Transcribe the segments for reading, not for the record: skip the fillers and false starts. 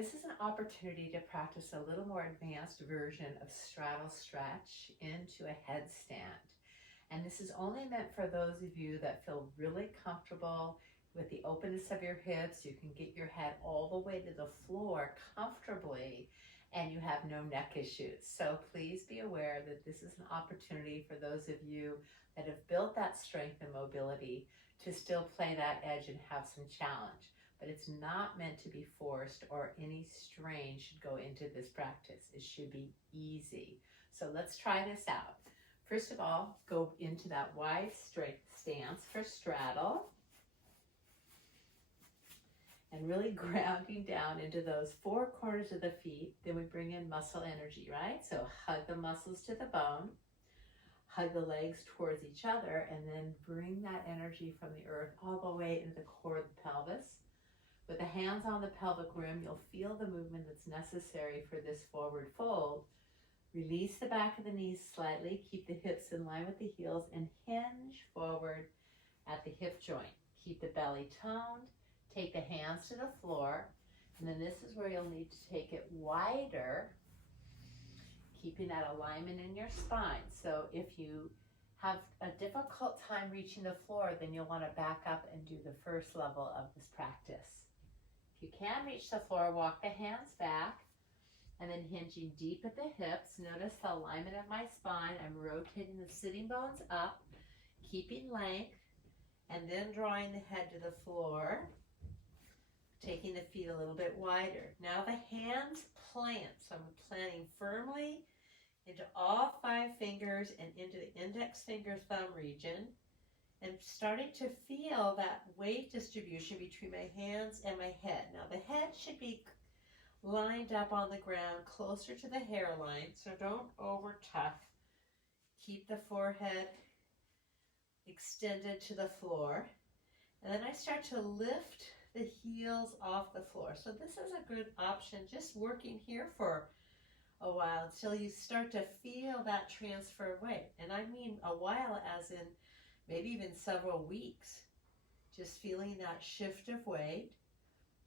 This is an opportunity to practice a little more advanced version of straddle stretch into a headstand. And this is only meant for those of you that feel really comfortable with the openness of your hips. You can get your head all the way to the floor comfortably and you have no neck issues. So please be aware that this is an opportunity for those of you that have built that strength and mobility to still play that edge and have some challenge. But it's not meant to be forced, or any strain should go into this practice. It should be easy. So let's try this out. First of all, go into that wide straight stance for straddle. And really grounding down into those four corners of the feet. Then we bring in muscle energy, right? So hug the muscles to the bone, hug the legs towards each other, and then bring that energy from the earth all the way into the core of the pelvis. With the hands on the pelvic rim, you'll feel the movement that's necessary for this forward fold. Release the back of the knees slightly, keep the hips in line with the heels, and hinge forward at the hip joint. Keep the belly toned, take the hands to the floor, and then this is where you'll need to take it wider, keeping that alignment in your spine. So if you have a difficult time reaching the floor, then you'll want to back up and do the first level of this practice. If you can reach the floor, walk the hands back, and then hinging deep at the hips. Notice the alignment of my spine. I'm rotating the sitting bones up, keeping length, and then drawing the head to the floor, taking the feet a little bit wider. Now the hands plant. So I'm planting firmly into all 5 fingers and into the index finger thumb region, and starting to feel that weight distribution between my hands and my head. Now the head should be lined up on the ground closer to the hairline, so don't over tuck. Keep the forehead extended to the floor. And then I start to lift the heels off the floor. So this is a good option, just working here for a while until you start to feel that transfer of weight. And I mean a while as in maybe even several weeks, just feeling that shift of weight.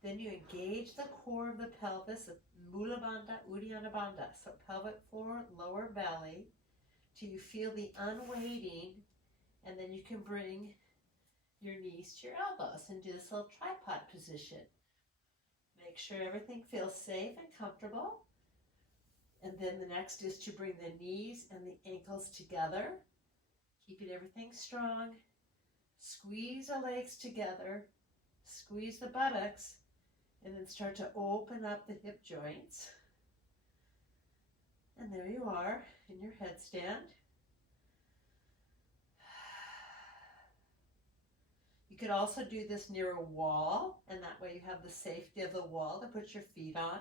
Then you engage the core of the pelvis, Mula Bandha, Uddiyana Bandha, so pelvic floor, lower belly, till you feel the unweighting, and then you can bring your knees to your elbows and do this little tripod position. Make sure everything feels safe and comfortable. And then the next is to bring the knees and the ankles together, keeping everything strong. Squeeze the legs together, squeeze the buttocks, and then start to open up the hip joints. And there you are in your headstand. You could also do this near a wall, and that way you have the safety of the wall to put your feet on.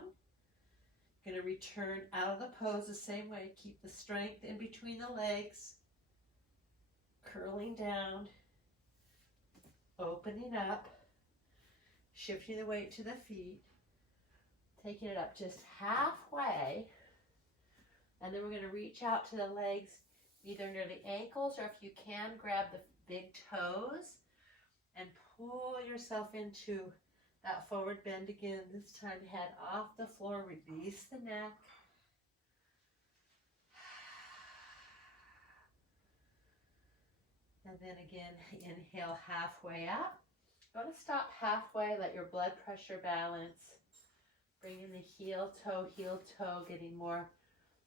You're going to return out of the pose the same way. Keep the strength in between the legs, curling down, opening up, shifting the weight to the feet, taking it up just halfway, and then we're going to reach out to the legs either near the ankles, or if you can, grab the big toes and pull yourself into that forward bend again. This time head off the floor, release the neck. And then again, inhale halfway up. Go to stop halfway, let your blood pressure balance. Bring in the heel toe, getting more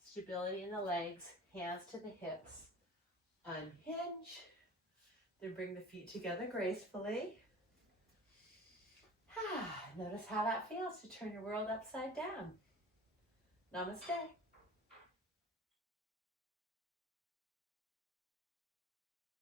stability in the legs, hands to the hips. Unhinge. Then bring the feet together gracefully. Notice how that feels to turn your world upside down. Namaste.